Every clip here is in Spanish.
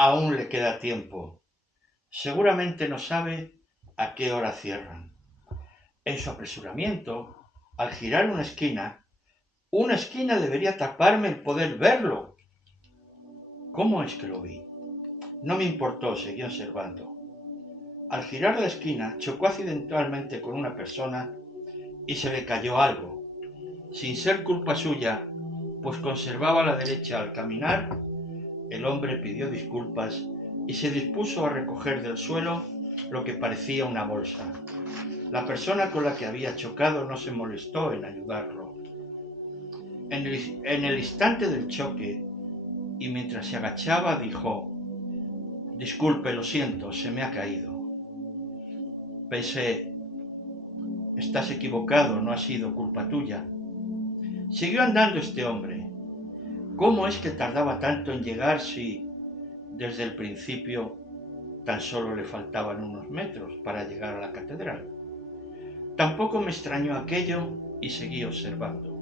Aún le queda tiempo. Seguramente no sabe a qué hora cierran. En su apresuramiento, al girar una esquina debería taparme el poder verlo. ¿Cómo es que lo vi? No me importó, seguí observando. Al girar la esquina, chocó accidentalmente con una persona y se le cayó algo. Sin ser culpa suya, pues conservaba la derecha al caminar, el hombre pidió disculpas y se dispuso a recoger del suelo lo que parecía una bolsa. La persona con la que había chocado no se molestó en ayudarlo. En el instante del choque, y mientras se agachaba, dijo: «Disculpe, lo siento, se me ha caído». Pensé: «Estás equivocado, no ha sido culpa tuya». Siguió andando este hombre. ¿Cómo es que tardaba tanto en llegar si, desde el principio, tan solo le faltaban unos metros para llegar a la catedral? Tampoco me extrañó aquello y seguí observando.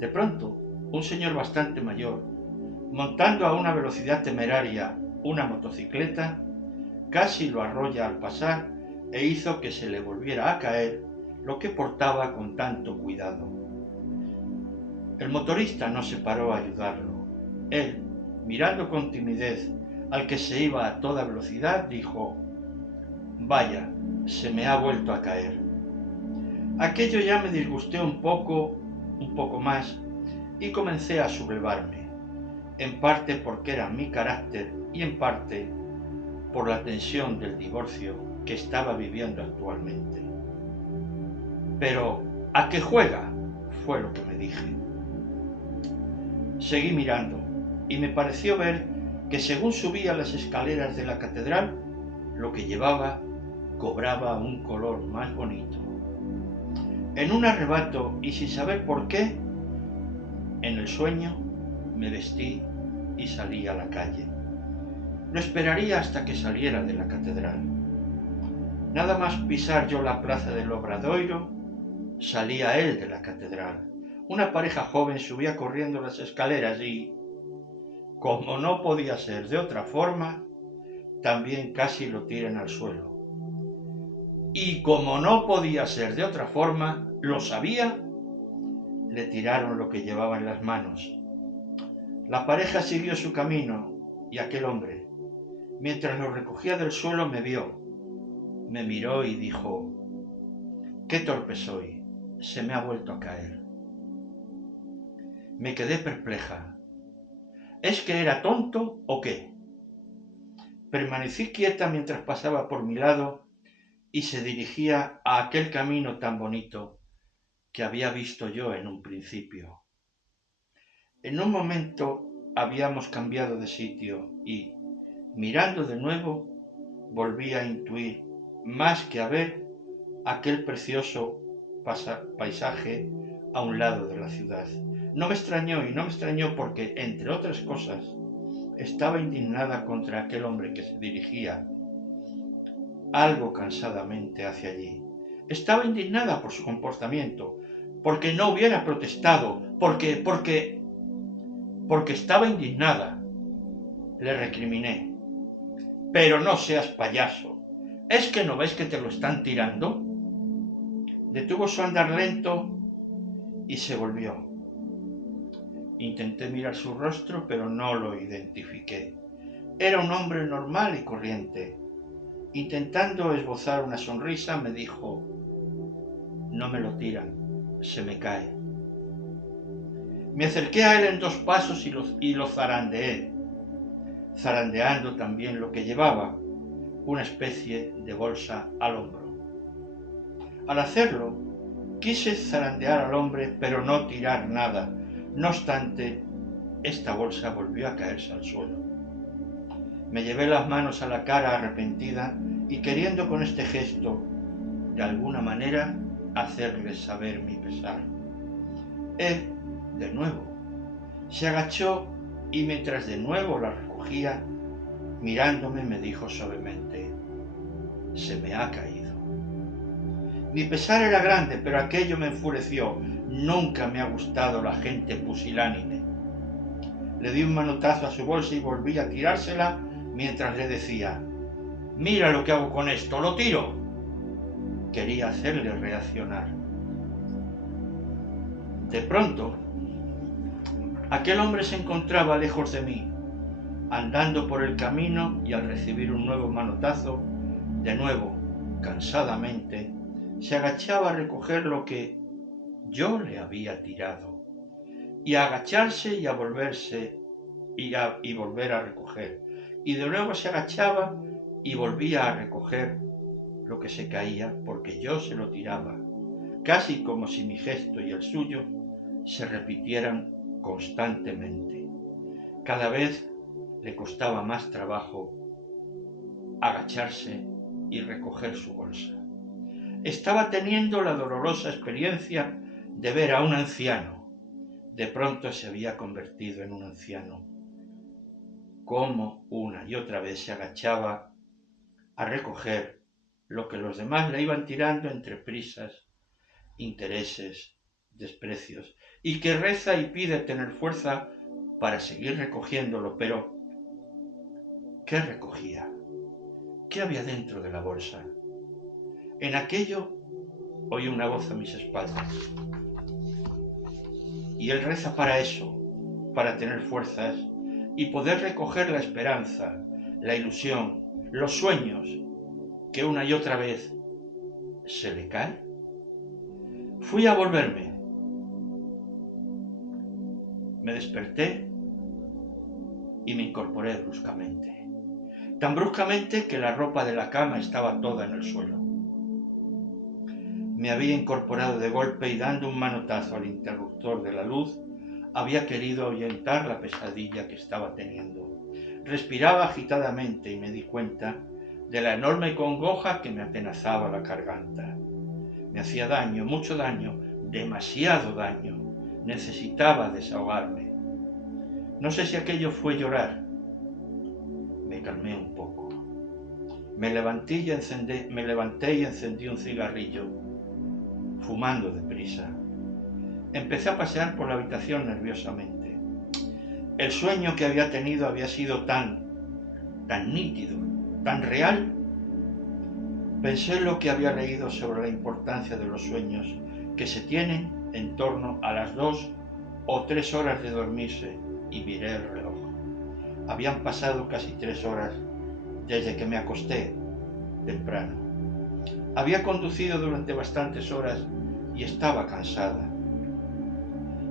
De pronto, un señor bastante mayor, montando a una velocidad temeraria una motocicleta, casi lo arrolla al pasar e hizo que se le volviera a caer lo que portaba con tanto cuidado. El motorista no se paró a ayudarlo. Él, mirando con timidez al que se iba a toda velocidad, dijo: «Vaya, se me ha vuelto a caer». Aquello ya me disgusté un poco más, y comencé a sublevarme, en parte porque era mi carácter y en parte por la tensión del divorcio que estaba viviendo actualmente. «Pero, ¿a qué juega?», fue lo que me dije. Seguí mirando, y me pareció ver que según subía las escaleras de la catedral, lo que llevaba cobraba un color más bonito. En un arrebato, y sin saber por qué, en el sueño, me vestí y salí a la calle. Lo esperaría hasta que saliera de la catedral. Nada más pisar yo la plaza del Obradoiro, salía él de la catedral. Una pareja joven subía corriendo las escaleras y, como no podía ser de otra forma, también casi lo tiran al suelo. Y como no podía ser de otra forma, lo sabía, le tiraron lo que llevaba en las manos. La pareja siguió su camino y aquel hombre, mientras lo recogía del suelo, me vio, me miró y dijo: «Qué torpe soy, se me ha vuelto a caer». Me quedé perpleja. ¿Es que era tonto o qué? Permanecí quieta mientras pasaba por mi lado y se dirigía a aquel camino tan bonito que había visto yo en un principio. En un momento habíamos cambiado de sitio y, mirando de nuevo, volví a intuir, más que a ver, aquel precioso paisaje a un lado de la ciudad. No me extrañó porque, entre otras cosas, estaba indignada contra aquel hombre que se dirigía, algo cansadamente, hacia allí. Estaba indignada por su comportamiento, porque no hubiera protestado, porque estaba indignada. Le recriminé: «Pero no seas payaso, ¿es que no ves que te lo están tirando?». Detuvo su andar lento y se volvió. Intenté mirar su rostro, pero no lo identifiqué. Era un hombre normal y corriente. Intentando esbozar una sonrisa, me dijo: «No me lo tiran, se me cae». Me acerqué a él en 2 pasos y lo zarandeé, zarandeando también lo que llevaba, una especie de bolsa al hombro. Al hacerlo, quise zarandear al hombre, pero no tirar nada. No obstante, esta bolsa volvió a caerse al suelo. Me llevé las manos a la cara arrepentida y queriendo con este gesto, de alguna manera, hacerles saber mi pesar. Él, de nuevo, se agachó y mientras de nuevo la recogía, mirándome me dijo suavemente: «Se me ha caído». Mi pesar era grande, pero aquello me enfureció. Nunca me ha gustado la gente pusilánime. Le di un manotazo a su bolsa y volví a tirársela mientras le decía: «Mira lo que hago con esto, lo tiro». Quería hacerle reaccionar. De pronto, aquel hombre se encontraba lejos de mí, andando por el camino, y al recibir un nuevo manotazo, de nuevo, cansadamente, se agachaba a recoger lo que yo le había tirado, y a agacharse y a volverse y volver a recoger, y de nuevo se agachaba y volvía a recoger lo que se caía porque yo se lo tiraba, casi como si mi gesto y el suyo se repitieran constantemente. Cada vez le costaba más trabajo agacharse y recoger su bolsa. Estaba teniendo la dolorosa experiencia de ver a un anciano. De pronto se había convertido en un anciano. Cómo una y otra vez se agachaba a recoger lo que los demás le iban tirando entre prisas, intereses, desprecios, y que reza y pide tener fuerza para seguir recogiéndolo. Pero ¿qué recogía? ¿Qué había dentro de la bolsa? En aquello oí una voz a mis espaldas. Y él reza para eso, para tener fuerzas y poder recoger la esperanza, la ilusión, los sueños que una y otra vez se le caen. Fui a volverme. Me desperté y me incorporé bruscamente. Tan bruscamente que la ropa de la cama estaba toda en el suelo. Me había incorporado de golpe y, dando un manotazo al interruptor de la luz, había querido ahuyentar la pesadilla que estaba teniendo. Respiraba agitadamente y me di cuenta de la enorme congoja que me atenazaba la garganta. Me hacía daño, mucho daño, demasiado daño. Necesitaba desahogarme. No sé si aquello fue llorar. Me calmé un poco. Me levanté y encendí un cigarrillo, fumando deprisa. Empecé a pasear por la habitación nerviosamente. El sueño que había tenido había sido tan nítido, tan real. Pensé en lo que había leído sobre la importancia de los sueños que se tienen en torno a las 2 o 3 horas de dormirse, y miré el reloj. Habían pasado casi 3 horas desde que me acosté temprano. Había conducido durante bastantes horas y estaba cansada.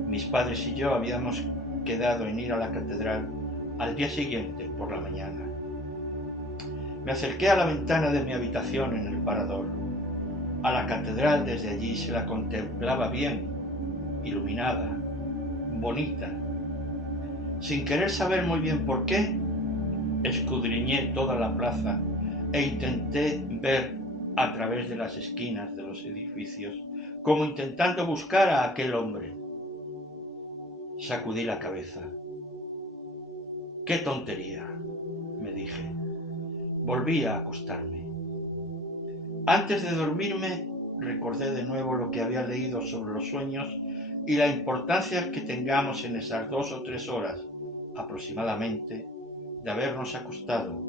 Mis padres y yo habíamos quedado en ir a la catedral al día siguiente por la mañana. Me acerqué a la ventana de mi habitación en el parador. A la catedral desde allí se la contemplaba bien, iluminada, bonita. Sin querer saber muy bien por qué, escudriñé toda la plaza e intenté ver a través de las esquinas de los edificios, como intentando buscar a aquel hombre. Sacudí la cabeza. ¡Qué tontería!, me dije. Volví a acostarme. Antes de dormirme, recordé de nuevo lo que había leído sobre los sueños y la importancia que tengamos en esas 2 o 3 horas aproximadamente de habernos acostado,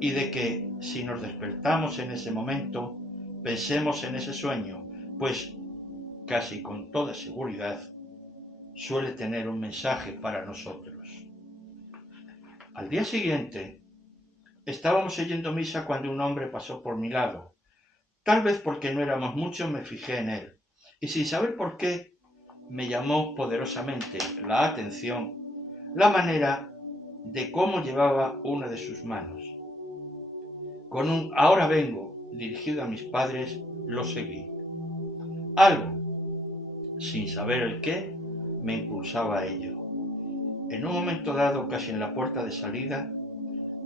y de que si nos despertamos en ese momento, pensemos en ese sueño, pues casi con toda seguridad suele tener un mensaje para nosotros. Al día siguiente, estábamos oyendo misa cuando un hombre pasó por mi lado. Tal vez porque no éramos muchos me fijé en él, y sin saber por qué, me llamó poderosamente la atención la manera de cómo llevaba una de sus manos. Con un «ahora vengo» dirigido a mis padres, lo seguí. Algo, sin saber el qué, me impulsaba a ello. En un momento dado, casi en la puerta de salida,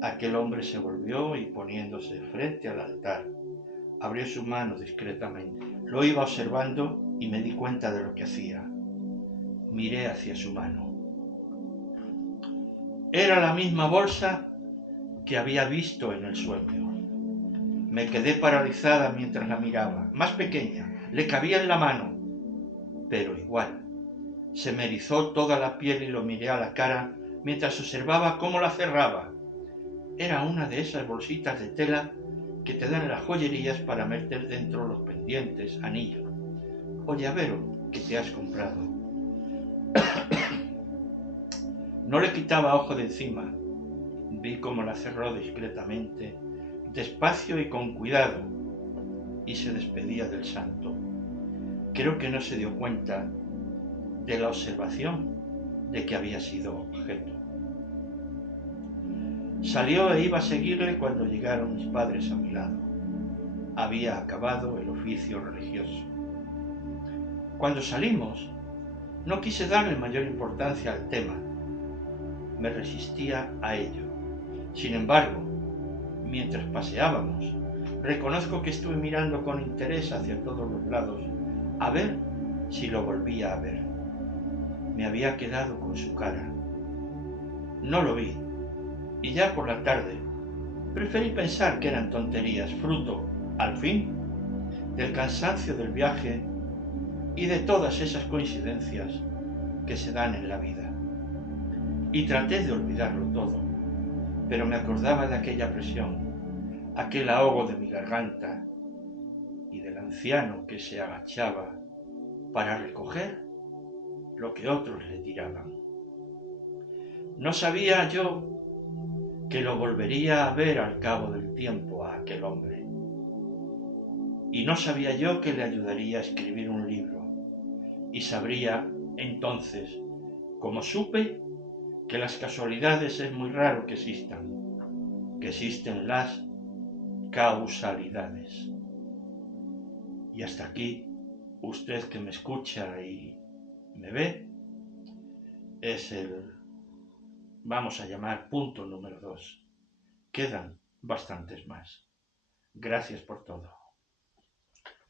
aquel hombre se volvió y, poniéndose frente al altar, abrió su mano discretamente. Lo iba observando y me di cuenta de lo que hacía. Miré hacia su mano. Era la misma bolsa que había visto en el sueño. Me quedé paralizada mientras la miraba. Más pequeña, le cabía en la mano, pero igual. Se me erizó toda la piel y lo miré a la cara mientras observaba cómo la cerraba. Era una de esas bolsitas de tela que te dan en las joyerías para meter dentro los pendientes, anillos o llavero que te has comprado. No le quitaba ojo de encima. Vi cómo la cerró discretamente, despacio y con cuidado, y se despedía del santo. Creo que no se dio cuenta de la observación de que había sido objeto. Salió e iba a seguirle cuando llegaron mis padres a mi lado. Había acabado el oficio religioso. Cuando salimos, no quise darle mayor importancia al tema. Me resistía a ello. Sin embargo, mientras paseábamos, reconozco que estuve mirando con interés hacia todos los lados, a ver si lo volvía a ver. Me había quedado con su cara. No lo vi, y ya por la tarde preferí pensar que eran tonterías, fruto, al fin, del cansancio del viaje y de todas esas coincidencias que se dan en la vida. Y traté de olvidarlo todo, pero me acordaba de aquella presión, aquel ahogo de mi garganta y del anciano que se agachaba para recoger lo que otros le tiraban. No sabía yo que lo volvería a ver al cabo del tiempo a aquel hombre. Y no sabía yo que le ayudaría a escribir un libro. Y sabría entonces, como supe, que las casualidades es muy raro que existan, que existen las causalidades. Y hasta aquí, usted que me escucha y me ve, es el, vamos a llamar, punto número 2. Quedan bastantes más. Gracias por todo.